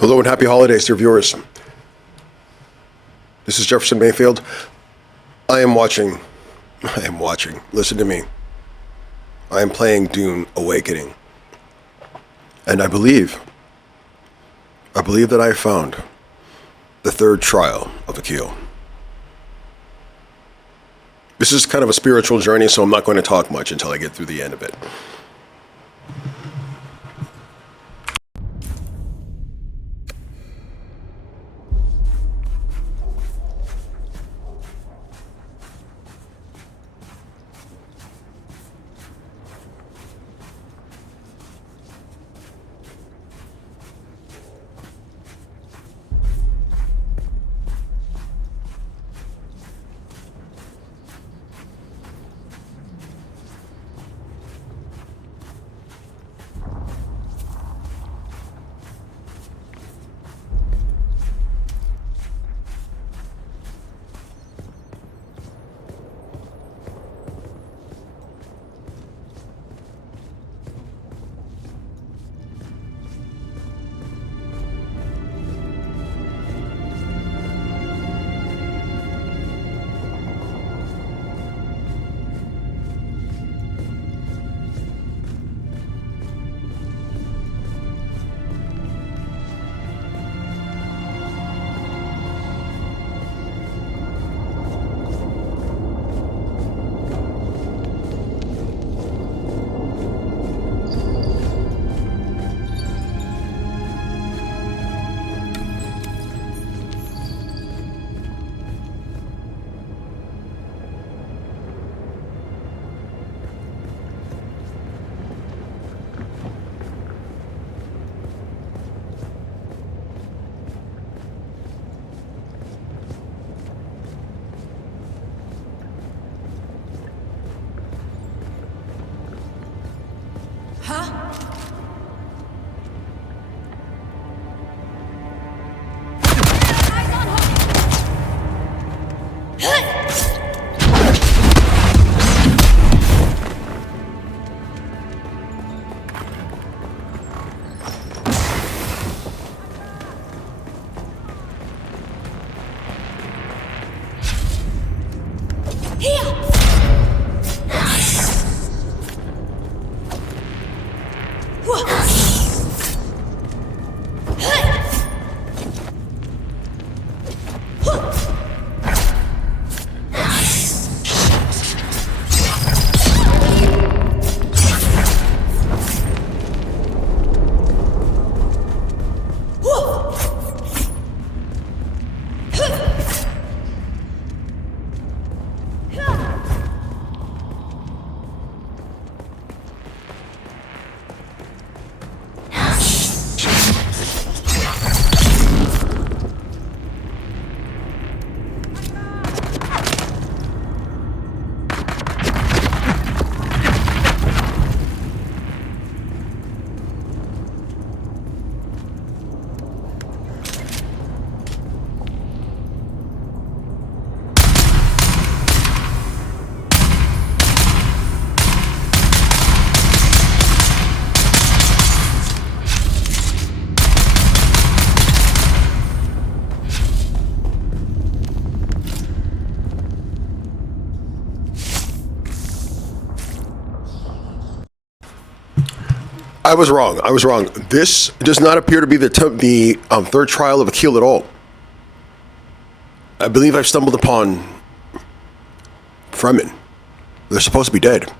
Hello and happy holidays, dear viewers. This is Jefferson Mayfield. I am watching. Listen to me. I am playing Dune Awakening. And I believe that I found the third trial of Akil. This is kind of a spiritual journey, so I'm not going to talk much until I get through the end of it. I was wrong. This does not appear to be the third trial of Akil at all. I believe I've stumbled upon Fremen. They're supposed to be dead.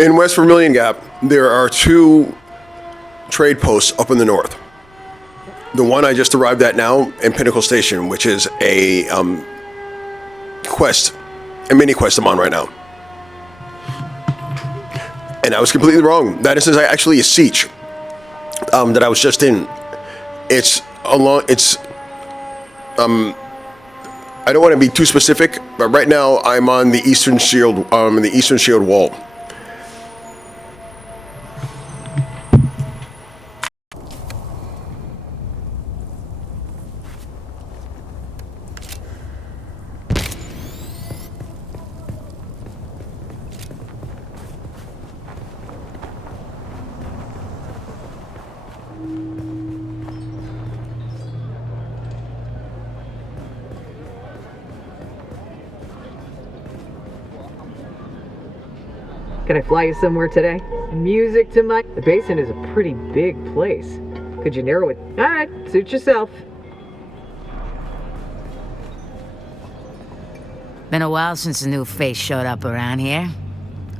In West Vermilion Gap, there are two trade posts up in the north. The one I just arrived at now in Pinnacle Station, which is a quest, a mini quest I'm on right now. And I was completely wrong. That is actually a Sietch that I was just in. It's along. I don't want to be too specific, but right now I'm on the Eastern Shield, in the Eastern Shield wall. Can I fly you somewhere today? Music to my... The Basin is a pretty big place. Could you narrow it? Alright, suit yourself. Been a while since a new face showed up around here.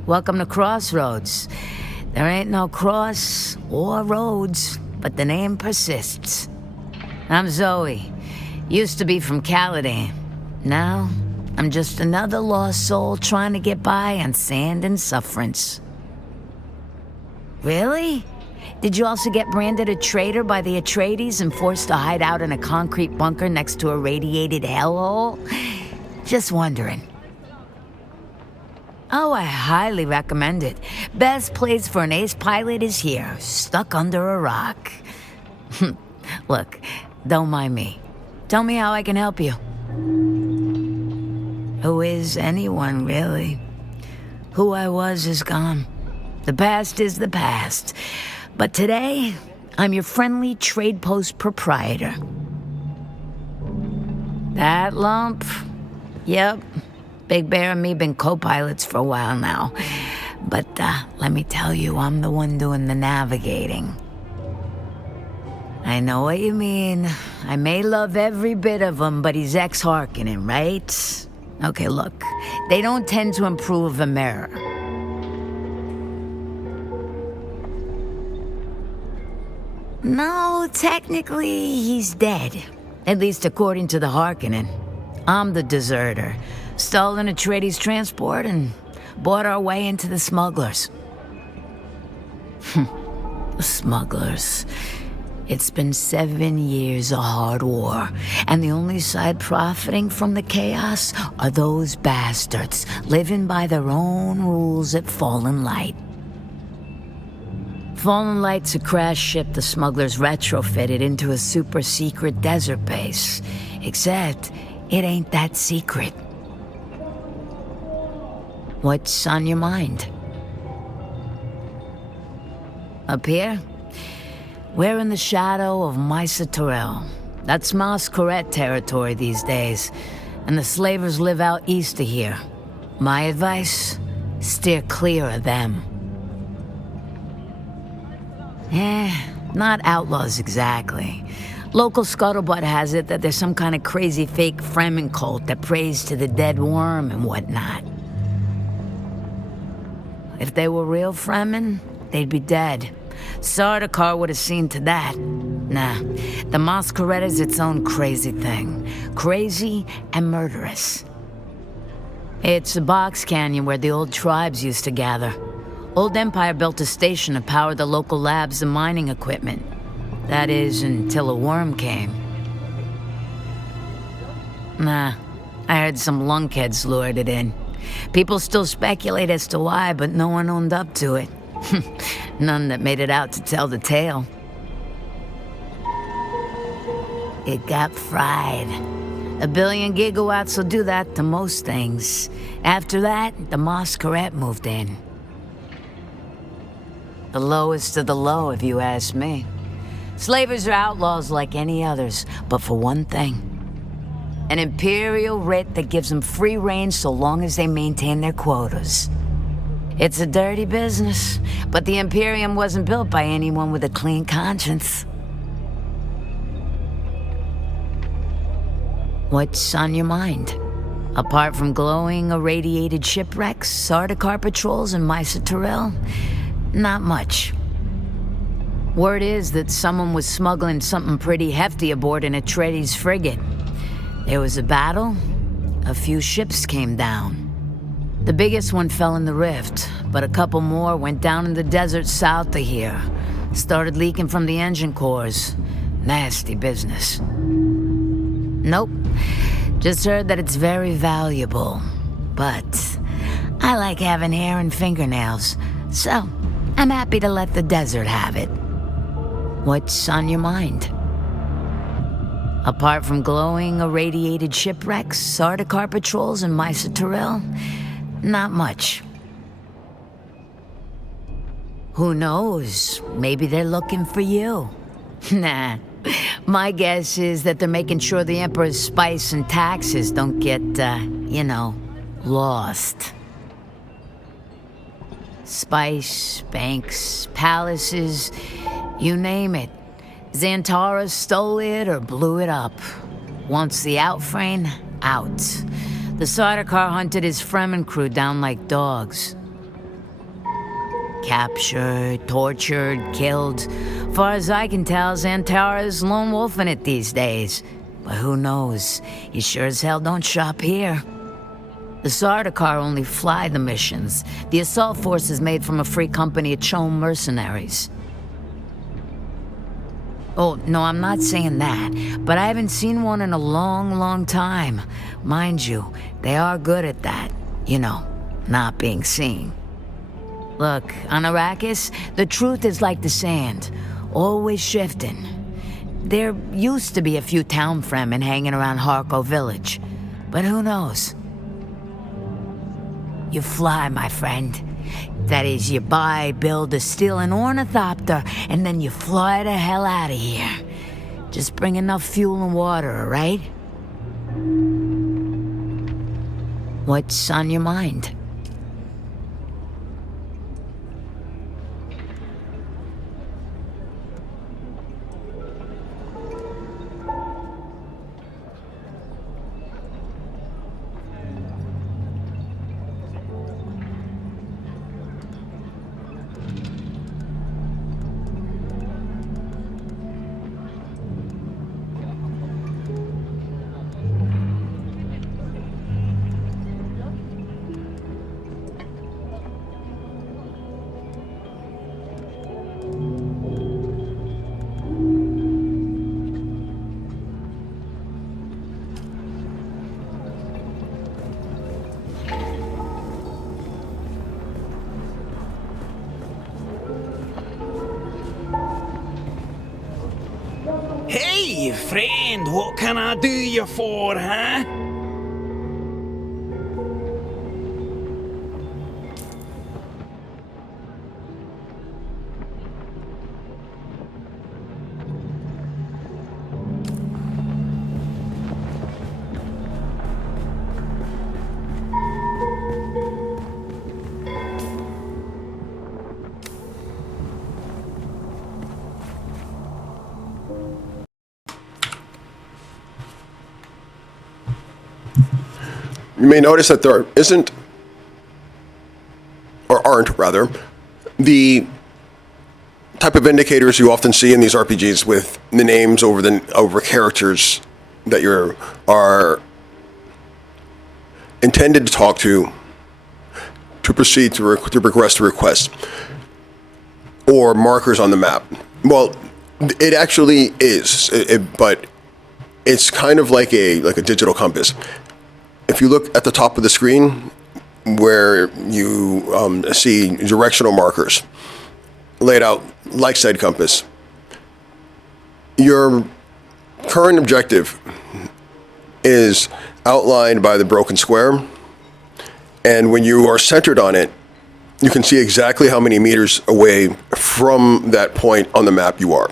Welcome to Crossroads. There ain't no cross or roads, but the name persists. I'm Zoe. Used to be from Caladan. Now, I'm just another lost soul trying to get by on sand and sufferance. Really? Did you also get branded a traitor by the Atreides and forced to hide out in a concrete bunker next to a radiated hellhole? Just wondering. Oh, I highly recommend it. Best place for an ace pilot is here, stuck under a rock. Look, don't mind me. Tell me how I can help you. Who is anyone, really? Who I was is gone. The past is the past. But today, I'm your friendly trade post proprietor. That lump? Yep. Big Bear and me been co-pilots for a while now. But let me tell you, I'm the one doing the navigating. I know what you mean. I may love every bit of him, but he's ex-Harkonnen, right? Okay, look. They don't tend to improve a mirror. No, technically, he's dead. At least according to the Harkonnen. I'm the deserter. Stolen Atreides transport and bought our way into the smugglers. The smugglers. It's been 7 years of hard war, and the only side profiting from the chaos are those bastards living by their own rules at Fallen Light. Fallen Light's a crash ship the smugglers retrofitted into a super-secret desert base. Except, it ain't that secret. What's on your mind? Up here? We're in the shadow of Mysa Torel. That's Mos Koret territory these days, and the slavers live out east of here. My advice? Steer clear of them. Not outlaws exactly. Local scuttlebutt has it that there's some kind of crazy fake Fremen cult that prays to the dead worm and whatnot. If they were real Fremen, they'd be dead. Sardaukar would have seen to that. Nah, the Mos Koret is its own crazy thing. Crazy and murderous. It's a box canyon where the old tribes used to gather. Old Empire built a station to power the local labs and mining equipment. That is, until a worm came. Nah, I heard some lunkheads lured it in. People still speculate as to why, but no one owned up to it. None that made it out to tell the tale. It got fried. 1 billion gigawatts will do that to most things. After that, the Mos Koret moved in. The lowest of the low, if you ask me. Slavers are outlaws like any others, but for one thing. An imperial writ that gives them free reign so long as they maintain their quotas. It's a dirty business, but the Imperium wasn't built by anyone with a clean conscience. What's on your mind? Apart from glowing, irradiated shipwrecks, Sardaukar patrols, and Mysa Terrell, not much. Word is that someone was smuggling something pretty hefty aboard an Atreides frigate. There was a battle, a few ships came down. The biggest one fell in the rift, but a couple more went down in the desert south of here. Started leaking from the engine cores. Nasty business. Nope. Just heard that it's very valuable. But I like having hair and fingernails, so I'm happy to let the desert have it. What's on your mind? Apart from glowing, irradiated shipwrecks, Sardaukar patrols, and Mysa Terrell, not much. Who knows? Maybe they're looking for you. Nah. My guess is that they're making sure the Emperor's spice and taxes don't get, lost. Spice, banks, palaces, you name it. Xantara stole it or blew it up. Once the outframe, out. The Sardaukar hunted his Fremen crew down like dogs. Captured, tortured, killed. Far as I can tell, Xantara's lone wolfing it these days. But who knows? He sure as hell don't shop here. The Sardaukar only fly the missions. The assault force is made from a free company of Chone mercenaries. Oh, no, I'm not saying that, but I haven't seen one in a long, long time. Mind you, they are good at that. Not being seen. Look, on Arrakis, the truth is like the sand, always shifting. There used to be a few town Fremen hanging around Harko village, but who knows? You fly, my friend. That is, you buy, build, or steal an ornithopter, and then you fly the hell out of here. Just bring enough fuel and water, all right? What's on your mind? Hey, friend, what can I do you for, huh? You may notice that there isn't, or aren't rather, the type of indicators you often see in these RPGs with the names over characters that are intended to talk to proceed to progress the request, or markers on the map. Well, it actually is, but it's kind of like a digital compass. If you look at the top of the screen where you see directional markers laid out like said compass, your current objective is outlined by the broken square, and when you are centered on it, you can see exactly how many meters away from that point on the map you are.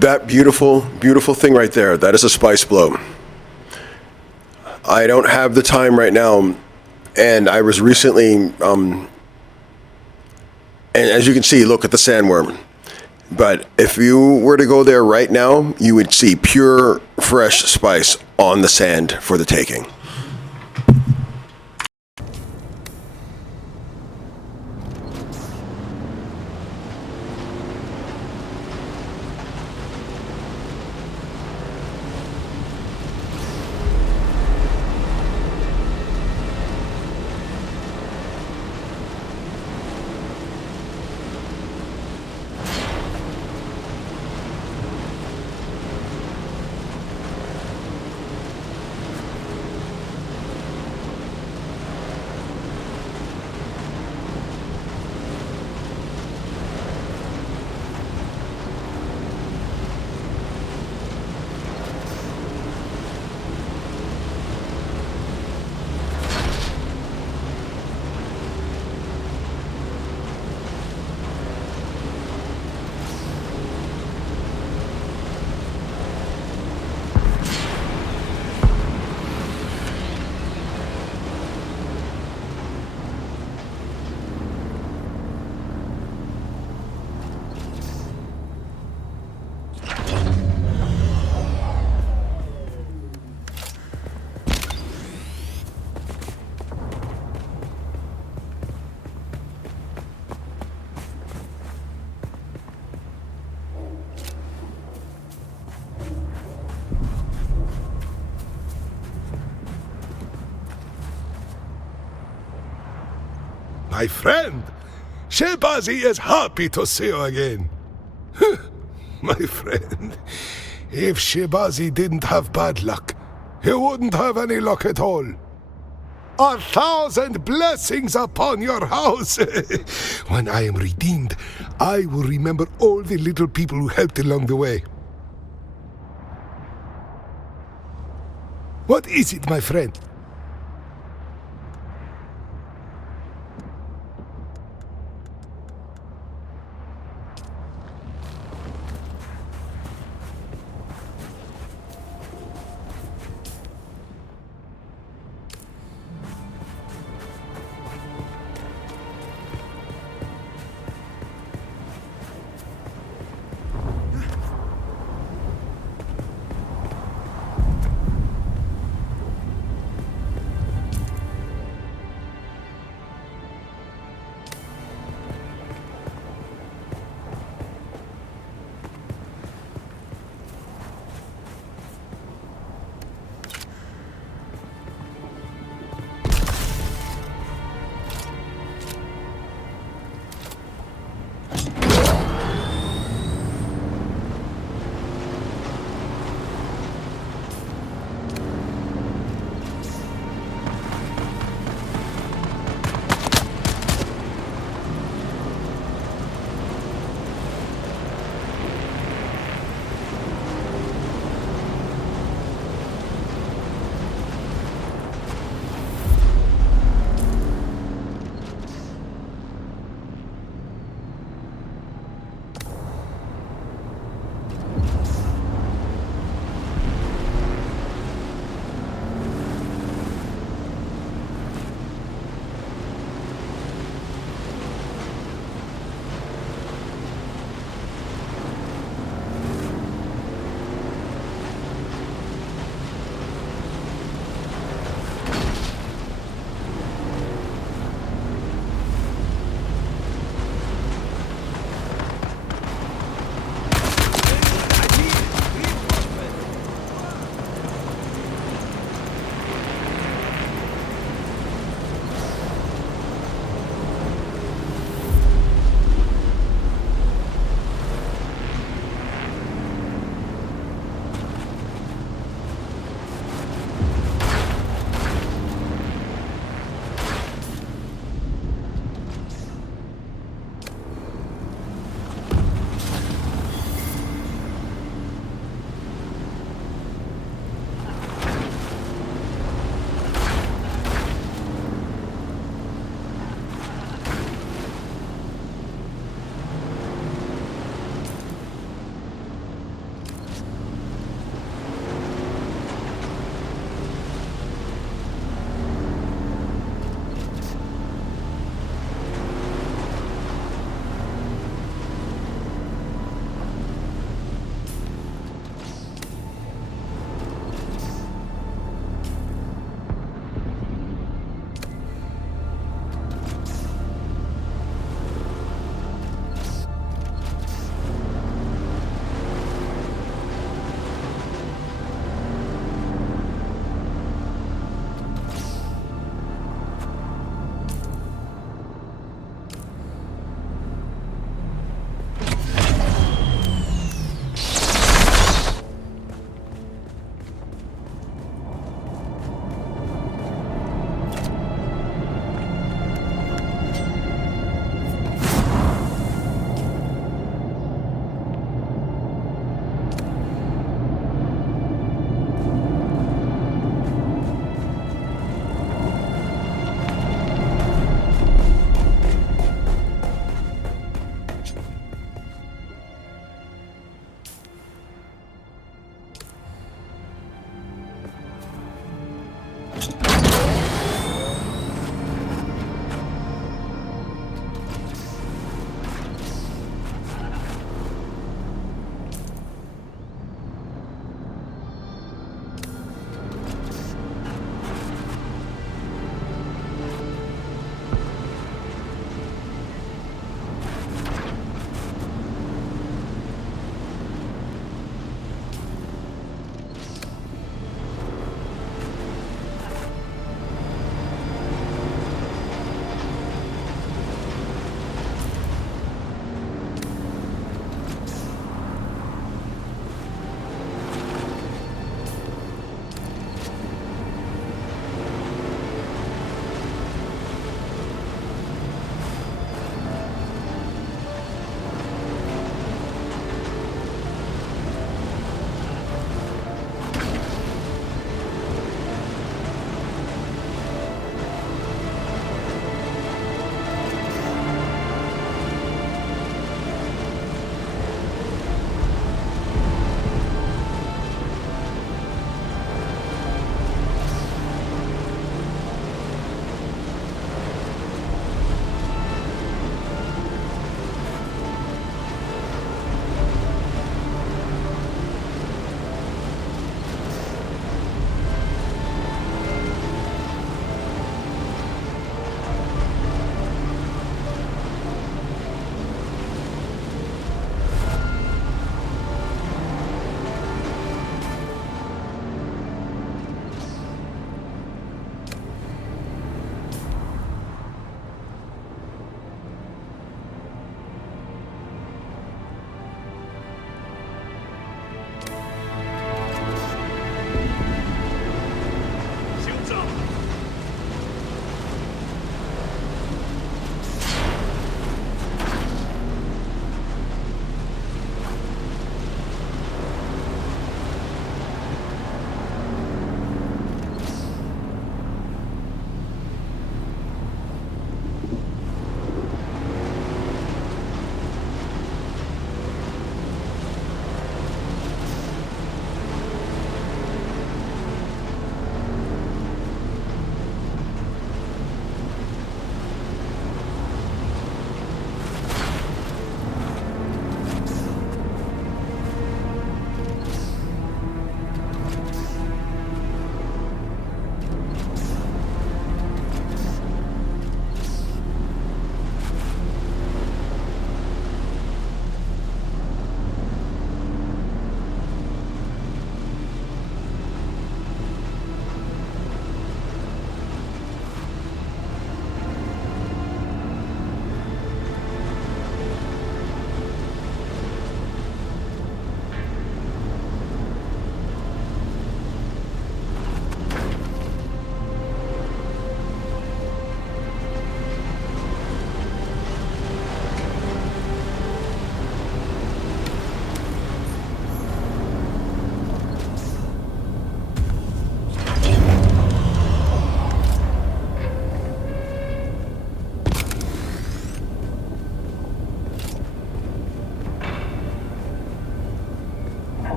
That beautiful, beautiful thing right there, that is a spice blow. I don't have the time right now, and I was recently, and as you can see, look at the sandworm. But if you were to go there right now, you would see pure, fresh spice on the sand for the taking. My friend, Shebazi is happy to see you again. My friend, if Shebazi didn't have bad luck, he wouldn't have any luck at all. 1,000 blessings upon your house. When I am redeemed, I will remember all the little people who helped along the way. What is it, my friend?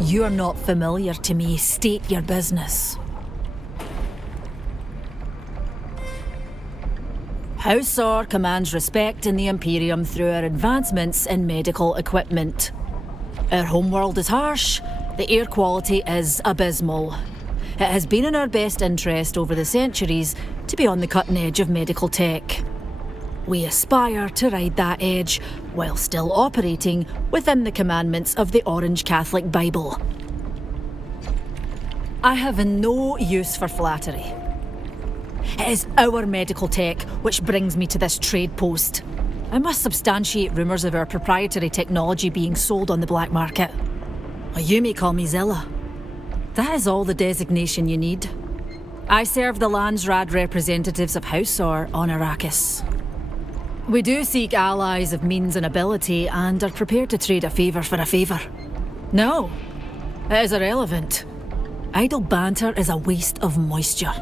You're not familiar to me. State your business. House Sor commands respect in the Imperium through our advancements in medical equipment. Our homeworld is harsh, the air quality is abysmal. It has been in our best interest over the centuries to be on the cutting edge of medical tech. We aspire to ride that edge while still operating within the commandments of the Orange Catholic Bible. I have no use for flattery. It is our medical tech which brings me to this trade post. I must substantiate rumours of our proprietary technology being sold on the black market. Or you may call me Zilla. That is all the designation you need. I serve the Landsrad representatives of House Sor on Arrakis. We do seek allies of means and ability and are prepared to trade a favour for a favour. No, it is irrelevant. Idle banter is a waste of moisture.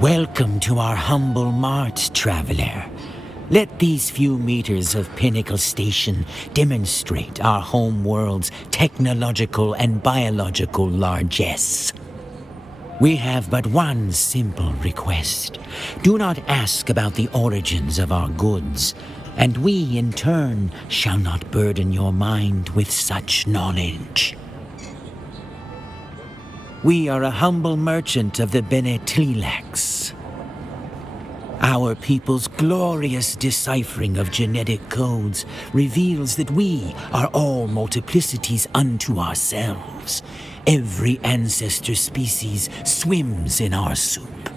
Welcome to our humble mart, traveler. Let these few meters of Pinnacle Station demonstrate our home world's technological and biological largesse. We have but one simple request. Do not ask about the origins of our goods, and we, in turn, shall not burden your mind with such knowledge. We are a humble merchant of the Bene Tlilax. Our people's glorious deciphering of genetic codes reveals that we are all multiplicities unto ourselves. Every ancestor species swims in our soup.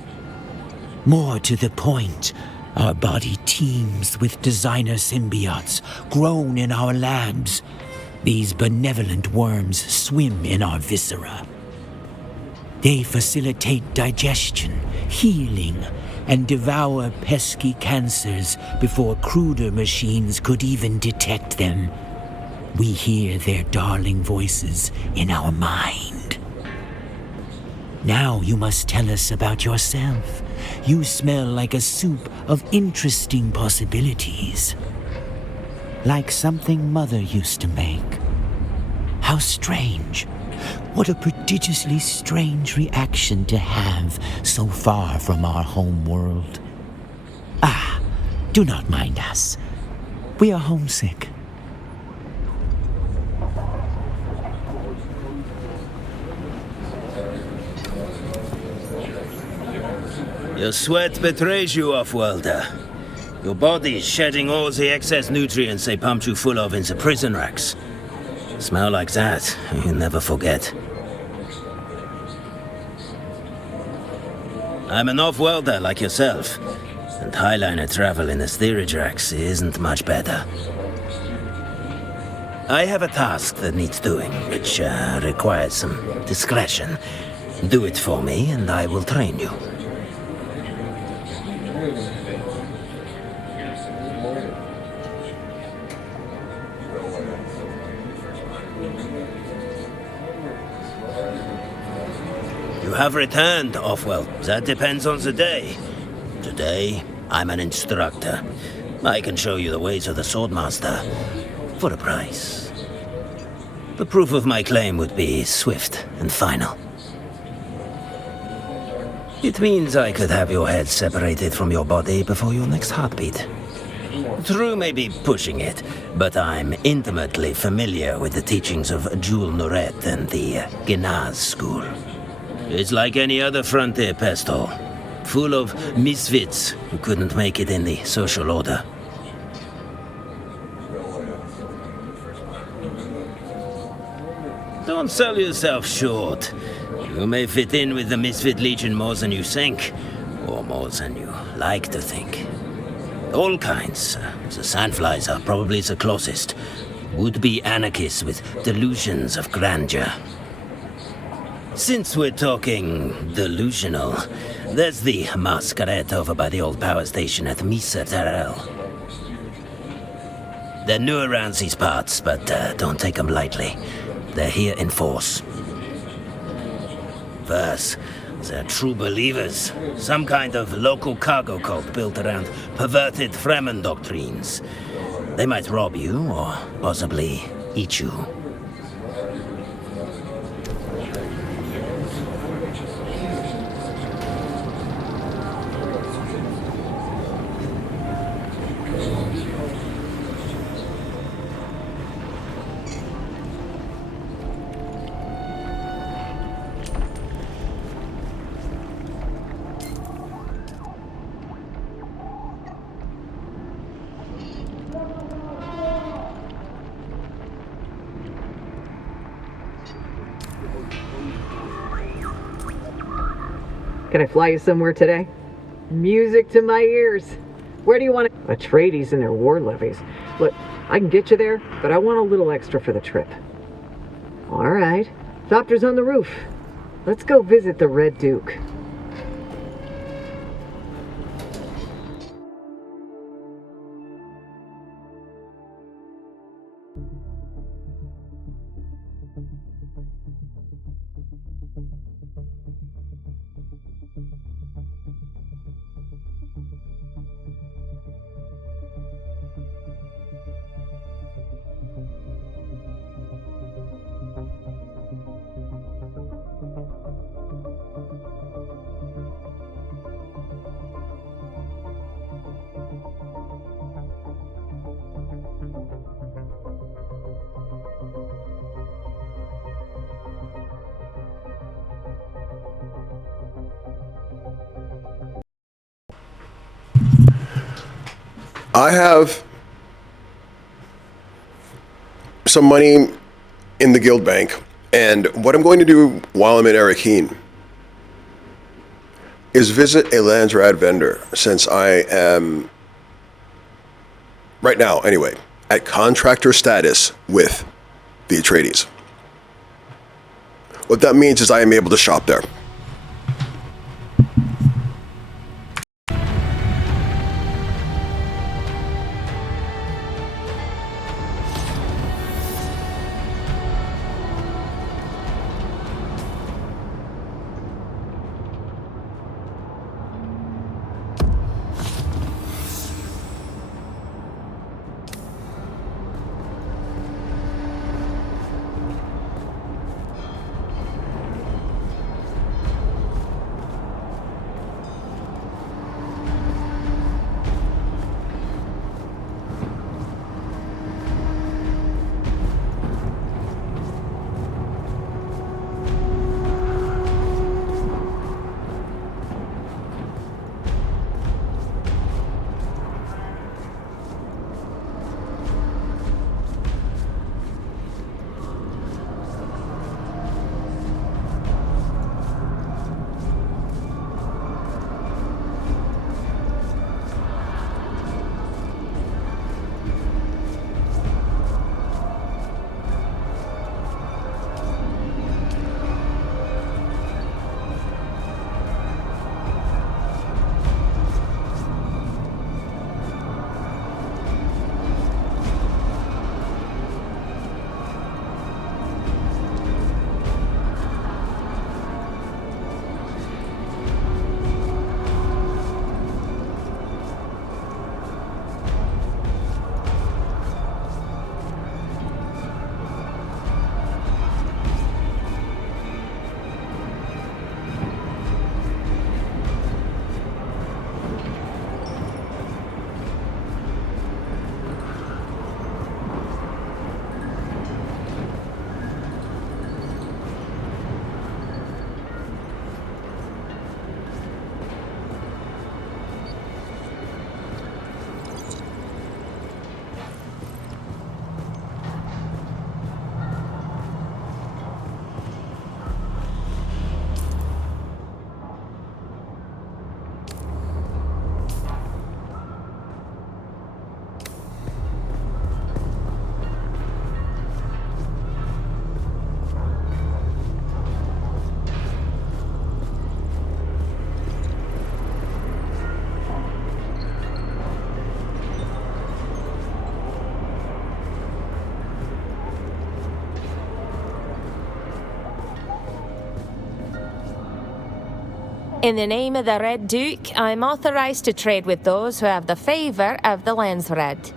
More to the point, our body teems with designer symbiotes grown in our labs. These benevolent worms swim in our viscera. They facilitate digestion, healing, and devour pesky cancers before cruder machines could even detect them. We hear their darling voices in our mind. Now you must tell us about yourself. You smell like a soup of interesting possibilities. Like something Mother used to make. How strange. What a prodigiously strange reaction to have so far from our home world. Ah, do not mind us. We are homesick. Your sweat betrays you, off-worlder. Your body's shedding all the excess nutrients they pumped you full of in the prison racks. Smell like that, you'll never forget. I'm an off-worlder like yourself, and highliner travel in the steerage racks isn't much better. I have a task that needs doing, which requires some discretion. Do it for me, and I will train you. You have returned, Offwell. That depends on the day. Today, I'm an instructor. I can show you the ways of the Swordmaster for a price. The proof of my claim would be swift and final. It means I could have your head separated from your body before your next heartbeat. True may be pushing it, but I'm intimately familiar with the teachings of Jules Noret and the Genaz school. It's like any other frontier pest hole, full of misfits who couldn't make it in the social order. Don't sell yourself short. You may fit in with the Misfit Legion more than you think, or more than you like to think. All kinds. The Sandflies are probably the closest. Would-be anarchists with delusions of grandeur. Since we're talking delusional, there's the Masquerade over by the old power station at Misa Terrell. They're new around these parts, but don't take them lightly. They're here in force. Verse, they're true believers. Some kind of local cargo cult built around perverted Fremen doctrines. They might rob you, or possibly eat you. Can I fly you somewhere today? Music to my ears. Where do you want to... Atreides and their war levies. Look, I can get you there, but I want a little extra for the trip. All right. Thopter's on the roof. Let's go visit the Red Duke. I have some money in the guild bank, and what I'm going to do while I'm in Arrakis is visit a Landsrad vendor, since I am, right now anyway, at contractor status with the Atreides. What that means is I am able to shop there. In the name of the Red Duke, I'm authorized to trade with those who have the favor of the Lensred.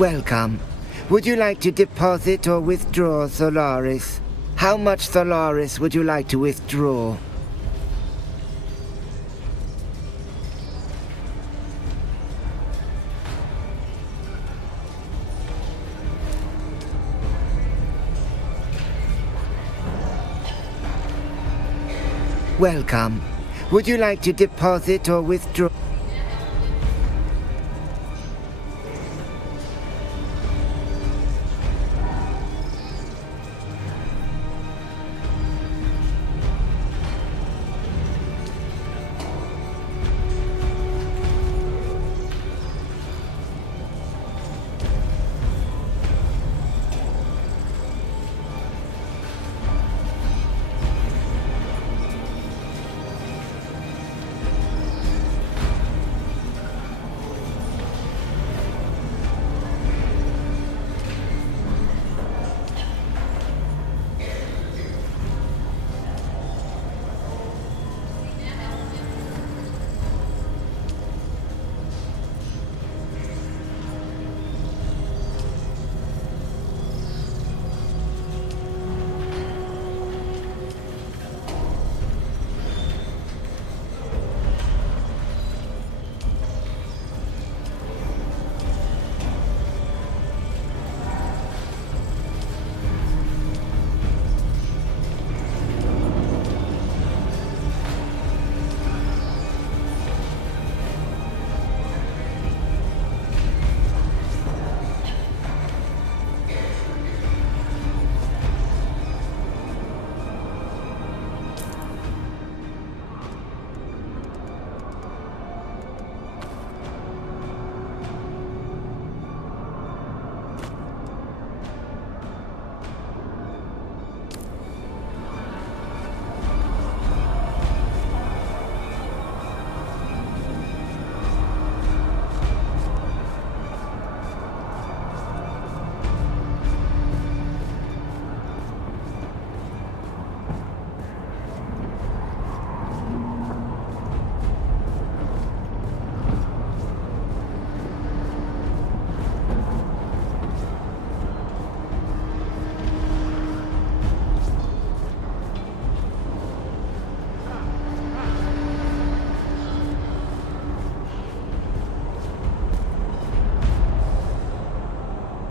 Welcome. Would you like to deposit or withdraw Solaris? How much Solaris would you like to withdraw? Welcome. Would you like to deposit or withdraw?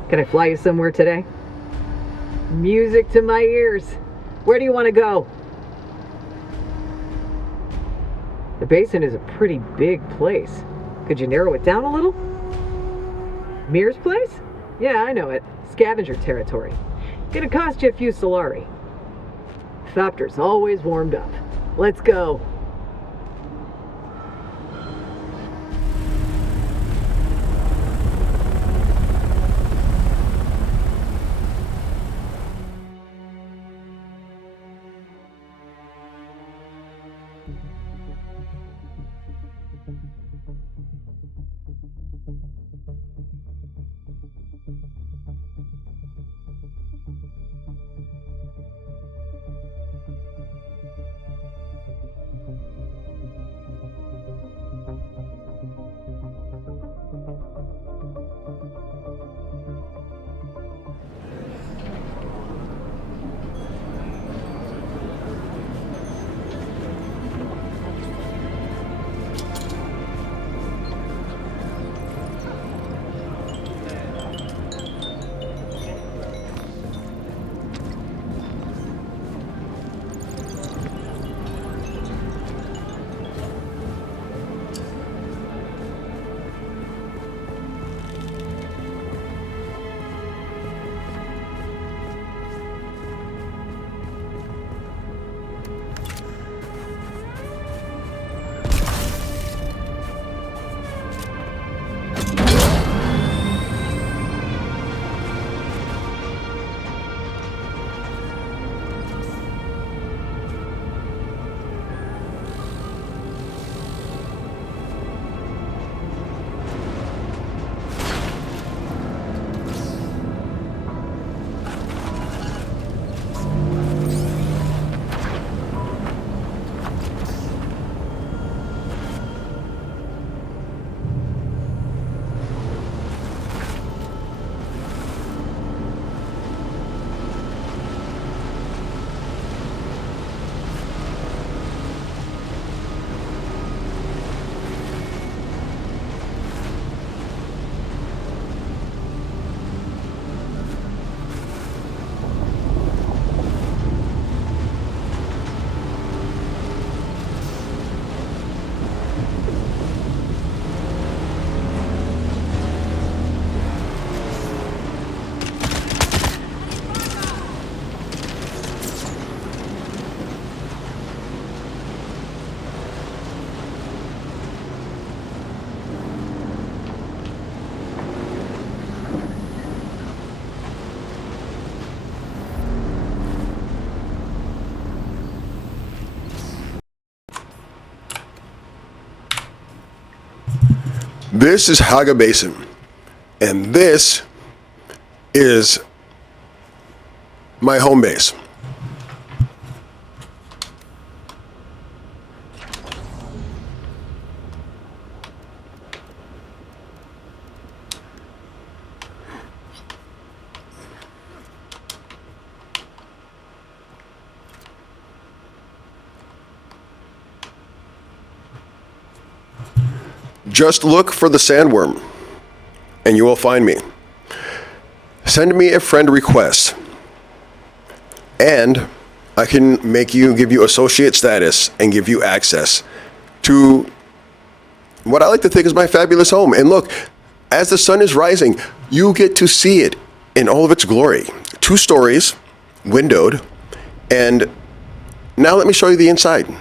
Can I fly you somewhere today? Music to my ears. Where do you want to go? The Basin is a pretty big place. Could you narrow it down a little? Mir's place? Yeah, I know it. Scavenger territory. Gonna cost you a few Solari. Thopter's always warmed up. Let's go. This is Hagga Basin, and this is my home base. Just look for the sandworm, and you will find me. Send me a friend request, and I can give you associate status and give you access to what I like to think is my fabulous home. And look, as the sun is rising, you get to see it in all of its glory. 2 stories, windowed, and now let me show you the inside.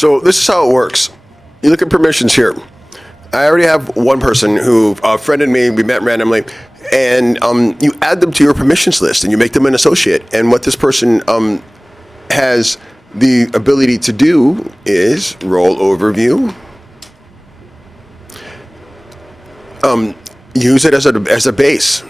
So this is how it works. You look at permissions here. I already have one person who friended me. We met randomly, and you add them to your permissions list, and you make them an associate. And what this person has the ability to do is roll overview. Use it as a base.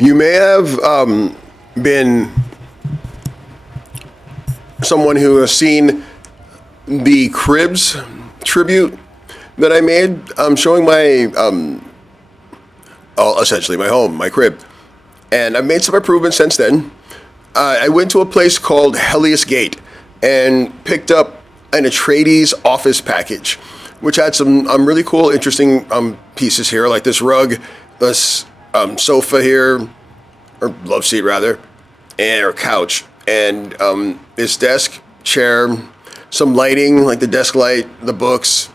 You may have been someone who has seen the Cribs tribute that I made. I'm showing my, essentially my home, my crib. And I've made some improvements since then. I went to a place called Hellius Gate and picked up an Atreides office package, which had some really cool, interesting pieces here, like this rug, this sofa here, or love seat rather, or couch, and this desk, chair, some lighting like the desk light, the books.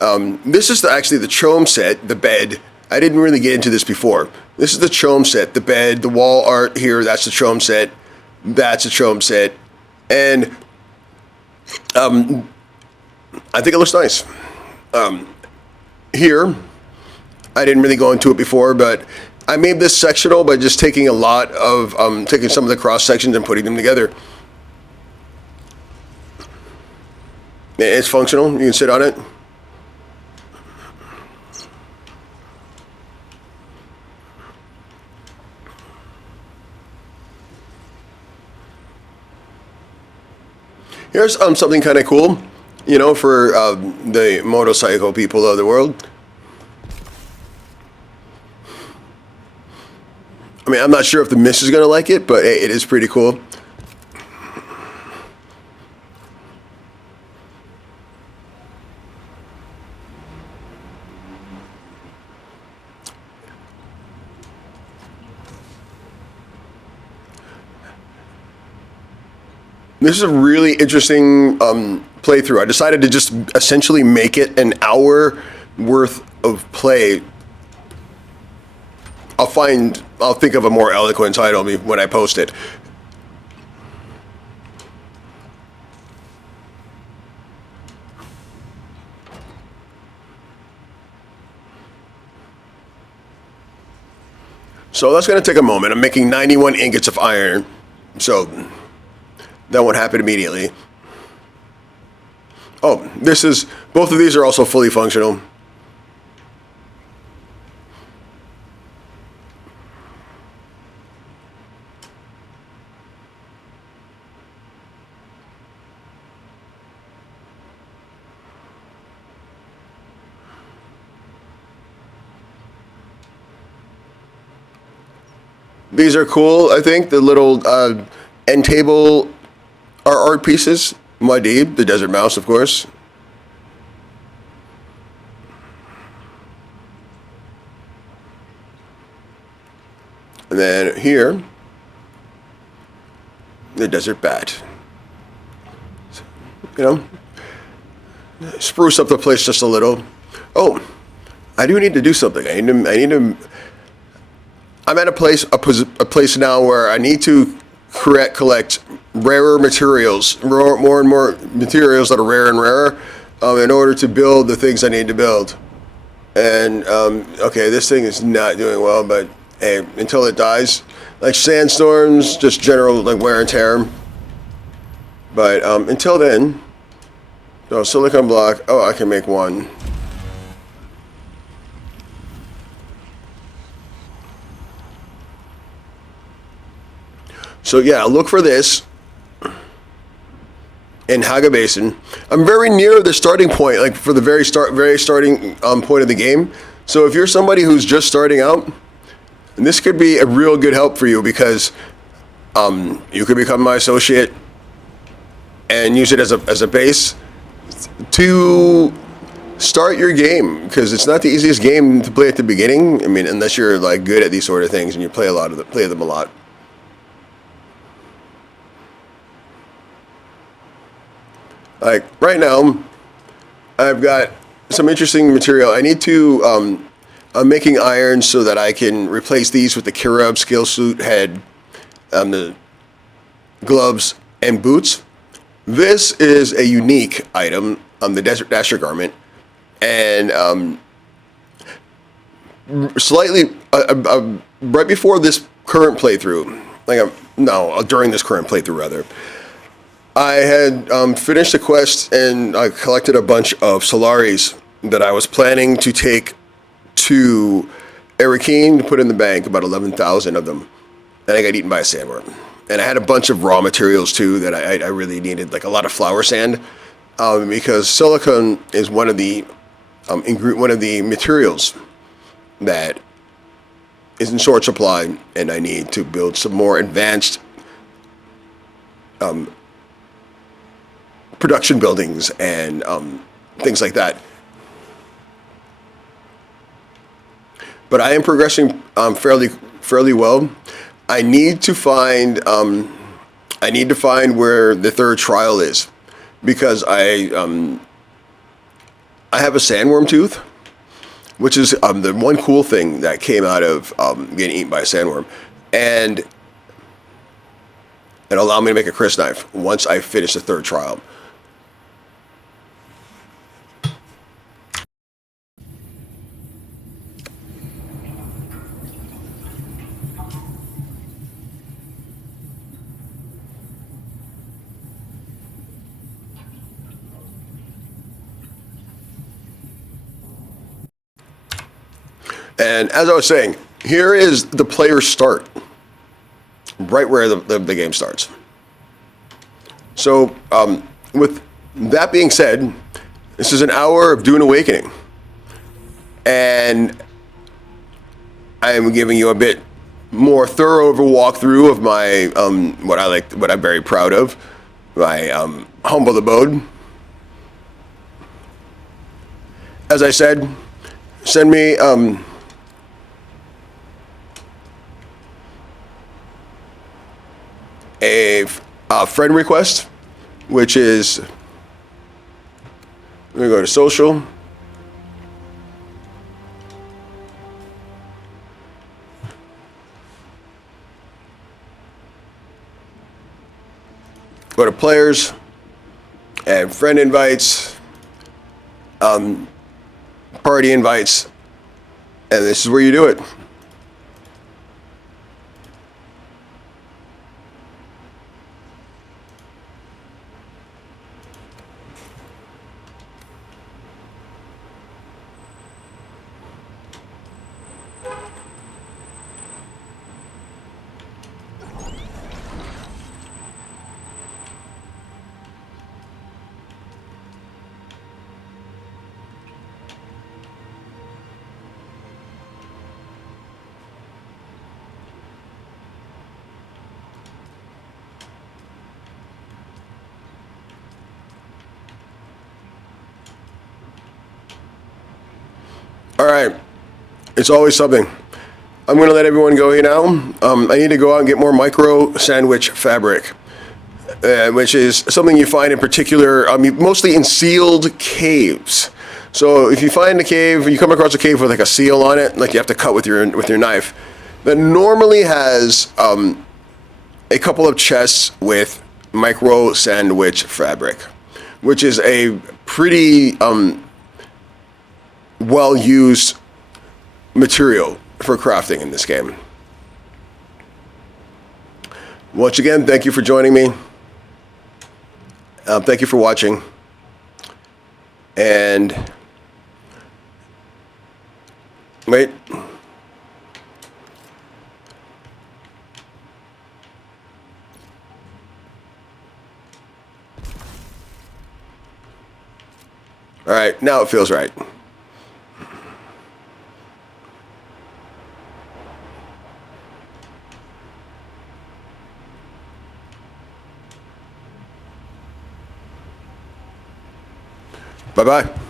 This is actually the Chome set, the bed. I didn't really get into this before. This is the Chome set, the bed, the wall art here, that's the Chome set, that's a Chome set, and I think it looks nice. Here, I didn't really go into it before, but I made this sectional by just taking a lot of, taking some of the cross sections and putting them together. It's functional, you can sit on it. Here's something kind of cool, you know, for the motorcycle people of the world. I mean, I'm not sure if the miss is going to like it, but it is pretty cool. This is a really interesting playthrough. I decided to just essentially make it an hour worth of play. I'll think of a more eloquent title when I post it. So that's going to take a moment. I'm making 91 ingots of iron, so that won't happen immediately. Oh, both of these are also fully functional. These are cool, I think. The little end table are art pieces. Muad'Dib, the desert mouse, of course. And then here, the desert bat. You know, spruce up the place just a little. Oh, I do need to do something. I need to. I'm at a place now where I need to collect rarer materials, more and more materials that are rarer and rarer, in order to build the things I need to build. And okay, this thing is not doing well, but hey, until it dies, like sandstorms, just general like wear and tear. But until then, so silicon block. Oh, I can make one. So yeah, look for this in Hagga Basin. I'm very near the starting point, like for the very starting point of the game. So if you're somebody who's just starting out, this could be a real good help for you, because you could become my associate and use it as a base to start your game, because it's not the easiest game to play at the beginning. I mean, unless you're like good at these sort of things and you play them a lot. Like right now, I've got some interesting material. I need to. I'm making irons so that I can replace these with the Kirab skill suit head, the gloves and boots. This is a unique item, the Desert Dasher garment, and slightly right before this current playthrough, during this current playthrough rather, I had finished a quest and I collected a bunch of Solaris that I was planning to take to Arrakis to put in the bank, about 11,000 of them, and I got eaten by a sandworm. And I had a bunch of raw materials too that I really needed, like a lot of flower sand, because silicon is one of the materials that is in short supply, and I need to build some more advanced production buildings and things like that. But I am progressing fairly well. I need to find where the third trial is, because I have a sandworm tooth, which is the one cool thing that came out of getting eaten by a sandworm, and allow me to make a Chris knife once I finish the third trial. And as I was saying, here is the player's start, right where the game starts. So, with that being said, this is an hour of Dune Awakening, and I am giving you a bit more thorough of a walkthrough of my what I'm very proud of, my humble abode. As I said, send me a friend request, which is, I'm gonna go to social. Go to players and friend invites, party invites, and this is where you do it. All right, it's always something. I'm going to let everyone go here now. I need to go out and get more micro sandwich fabric, which is something you find in particular, mostly in sealed caves. So if you find a cave, you come across a cave with like a seal on it, like you have to cut with your knife, that normally has a couple of chests with micro sandwich fabric, which is a pretty well-used material for crafting in this game. Once again, thank you for joining me. Thank you for watching. And wait. All right, now it feels right. Bye-bye.